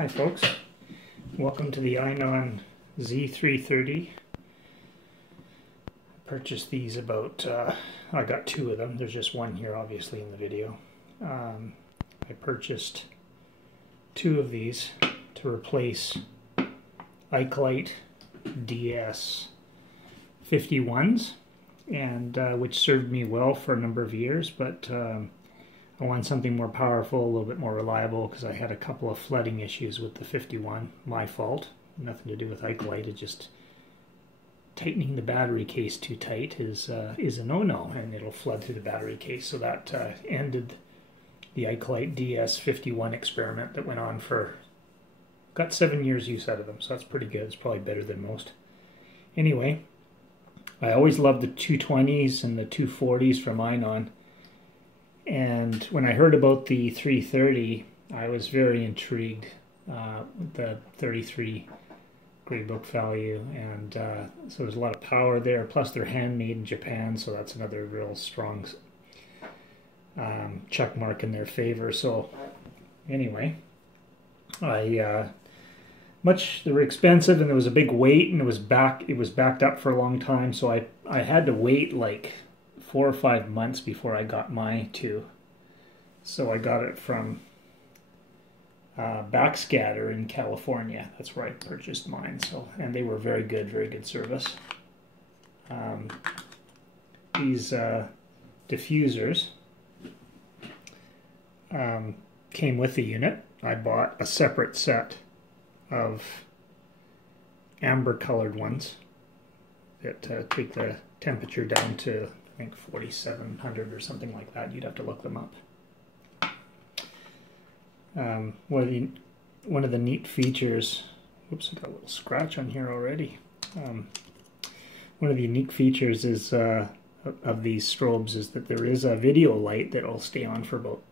Hi folks, welcome to the INON Z330. I purchased these about, I got two of them, there's just one here obviously in the video. I purchased two of these to replace Ikelite DS 51s, and which served me well for a number of years, but I wanted something more powerful, a little bit more reliable, because I had a couple of flooding issues with the 51. My fault. Nothing to do with Ikelite. It's just tightening the battery case too tight is a no-no, and it'll flood through the battery case. So that ended the Ikelite DS51 experiment that went on for, got 7 years use out of them, so that's pretty good. It's probably better than most. Anyway, I always loved the 220s and the 240s from INON. And when I heard about the 330, I was very intrigued with the 33 gray book value, and so there's a lot of power there. Plus, they're handmade in Japan, so that's another real strong check mark in their favor. So, anyway, they were expensive, and there was a big wait, and it was backed up for a long time. So I had to wait like 4 or 5 months before I got my two. So I got it from Backscatter in California. That's where I purchased mine. So, and they were very good service. These diffusers came with the unit. I bought a separate set of amber colored ones that take the temperature down to, I think, 4,700 or something like that. You'd have to look them up. One of the neat features, oops, I got a little scratch on here already. One of the unique features is of these strobes is that there is a video light that will stay on for about,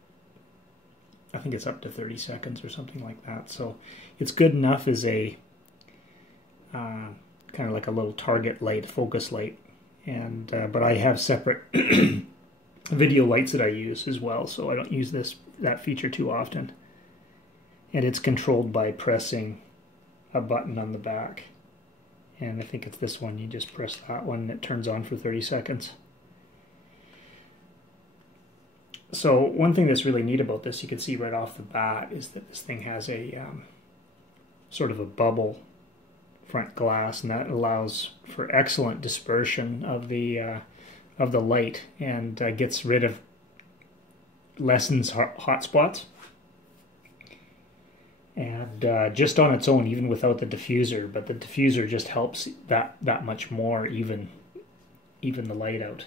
I think it's up to 30 seconds or something like that. So it's good enough as a kind of like a little target light, focus light. And but I have separate video lights that I use as well, so I don't use that feature too often. And it's controlled by pressing a button on the back. And I think it's this one. You just press that one and it turns on for 30 seconds. So one thing that's really neat about this, you can see right off the bat, is that this thing has a sort of a bubble front glass, and that allows for excellent dispersion of the light, and gets rid of, lessens hot spots. And just on its own, even without the diffuser, but the diffuser just helps that much more even the light out,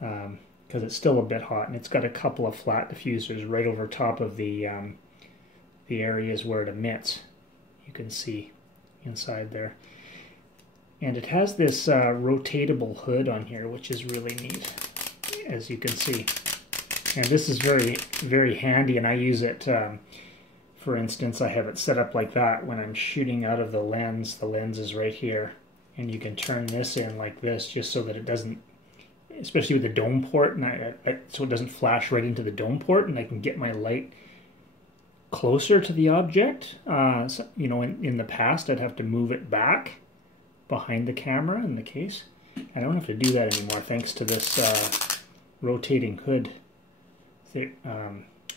because it's still a bit hot, and it's got a couple of flat diffusers right over top of the areas where it emits. You can see inside there, and it has this rotatable hood on here, which is really neat, as you can see. And this is very handy, and I use it. For instance, I have it set up like that when I'm shooting out of the lens. The lens is right here, and you can turn this in like this, just so that it doesn't, especially with the dome port, and so it doesn't flash right into the dome port, and I can get my light closer to the object. So, you know, in the past, I'd have to move it back behind the camera in the case. I don't have to do that anymore thanks to this rotating hood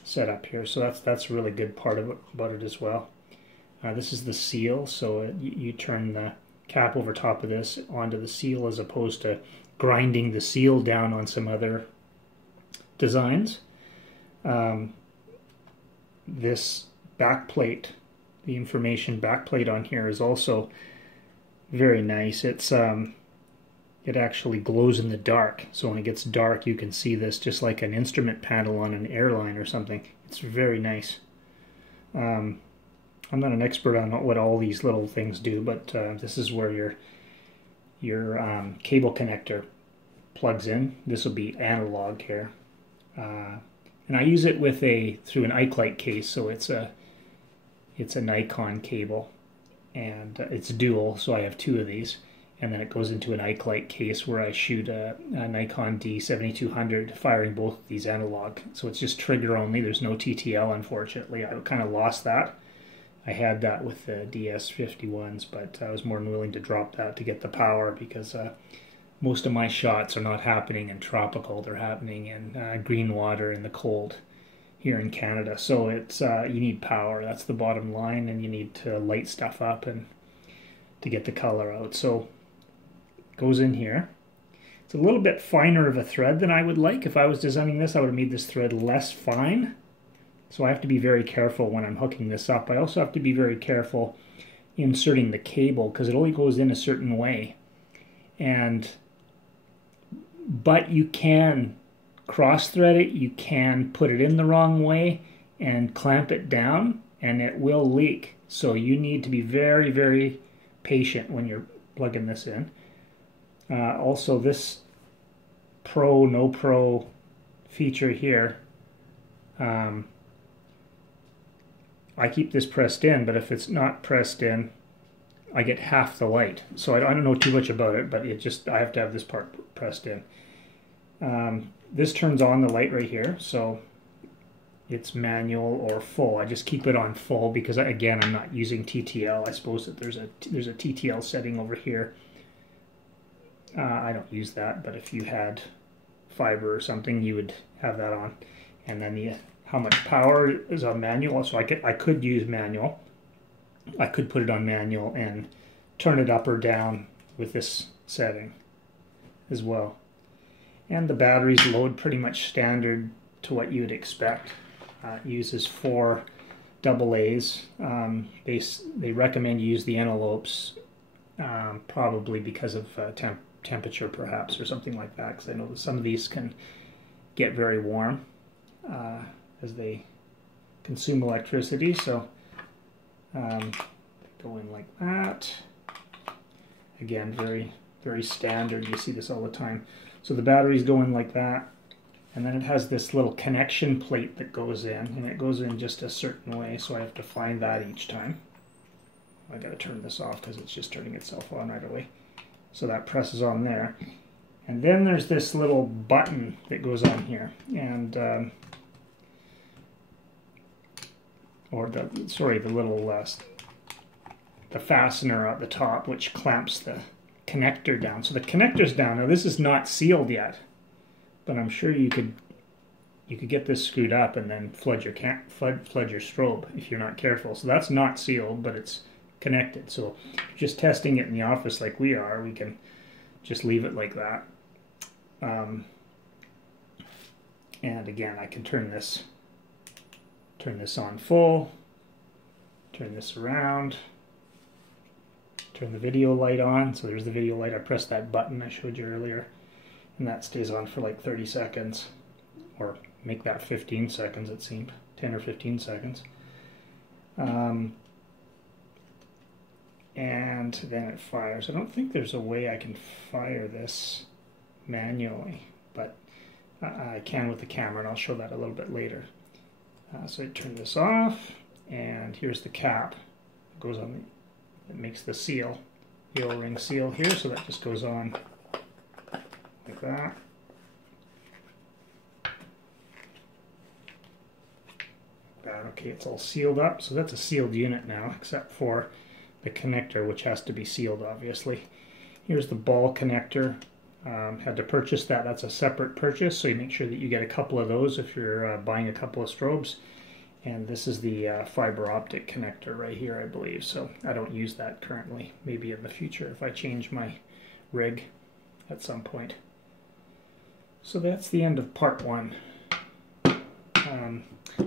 setup here. So that's a really good part about it as well. This is the seal, so you turn the cap over top of this onto the seal, as opposed to grinding the seal down on some other designs. This backplate, the information backplate on here, is also very nice. It's it actually glows in the dark, so when it gets dark you can see this just like an instrument panel on an airline or something. It's very nice. I'm not an expert on what all these little things do, but this is where your cable connector plugs in. This will be analog here, and I use it with through an Ikelite case, so it's a Nikon cable, and it's dual, so I have two of these. And then it goes into an Ikelite case where I shoot a Nikon D7200, firing both of these analog. So it's just trigger only. There's no TTL, unfortunately. I kind of lost that. I had that with the DS51s, but I was more than willing to drop that to get the power, because most of my shots are not happening in tropical, they're happening in green water in the cold here in Canada. So it's you need power, that's the bottom line, and you need to light stuff up and to get the color out. So it goes in here. It's a little bit finer of a thread than I would like. If I was designing this, I would have made this thread less fine. So I have to be very careful when I'm hooking this up. I also have to be very careful inserting the cable, because it only goes in a certain way. But you can cross thread it, you can put it in the wrong way and clamp it down, and it will leak. So you need to be very, very patient when you're plugging this in. Also, this Pro, no Pro feature here, I keep this pressed in, but if it's not pressed in, I get half the light. So I don't know too much about it, but I have to have this part pressed in. This turns on the light right here, so it's manual or full. I just keep it on full because, again, I'm not using TTL. I suppose that there's a TTL setting over here. I don't use that, but if you had fiber or something, you would have that on. And then how much power is on manual. So I could use manual. I could put it on manual and turn it up or down with this setting as well. And the batteries load pretty much standard to what you would expect. It uses 4 AA's. They recommend you use the envelopes, probably because of temperature perhaps, or something like that, because I know that some of these can get very warm as they consume electricity. So go in like that. Again, very, very standard. You see this all the time. So the batteries go in like that, and then it has this little connection plate that goes in, and it goes in just a certain way, so I have to find that each time. I gotta turn this off because it's just turning itself on right away. So that presses on there. And then there's this little button that goes on here, and the fastener at the top, which clamps the connector down. So the connector's down. Now this is not sealed yet, but I'm sure you could get this screwed up and then flood your strobe if you're not careful. So that's not sealed, but it's connected. So just testing it in the office like we are, we can just leave it like that. And again, I can turn this on full, turn this around, turn the video light on. So there's the video light. I pressed that button I showed you earlier, and that stays on for like 30 seconds, or make that 15 seconds, it seemed, 10 or 15 seconds. And then it fires. I don't think there's a way I can fire this manually, but I can with the camera, and I'll show that a little bit later. So I turn this off, and here's the cap. It goes on. It makes the seal, the O-ring seal here, so that just goes on like that. Okay, it's all sealed up, so that's a sealed unit now, except for the connector, which has to be sealed, obviously. Here's the ball connector. Had to purchase that. That's a separate purchase, so you make sure that you get a couple of those if you're buying a couple of strobes. And this is the fiber optic connector right here, I believe. So I don't use that currently. Maybe in the future if I change my rig at some point. So that's the end of part 1.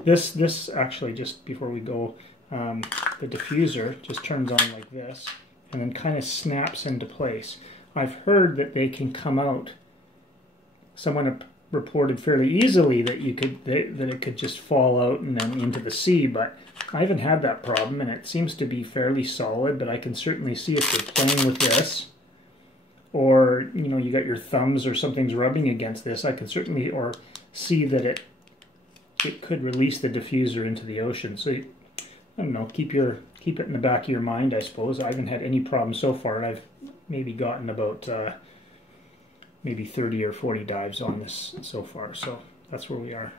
This actually, just before we go, the diffuser just turns on like this and then kind of snaps into place. I've heard that they can come out. Someone reported fairly easily that that it could just fall out and then into the sea, but I haven't had that problem, and it seems to be fairly solid. But I can certainly see if you're playing with this, or you got your thumbs or something's rubbing against this, I can certainly see that it could release the diffuser into the ocean. So I don't know, keep it in the back of your mind, I suppose. I haven't had any problems so far, and I've maybe gotten about maybe 30 or 40 dives on this so far. So that's where we are.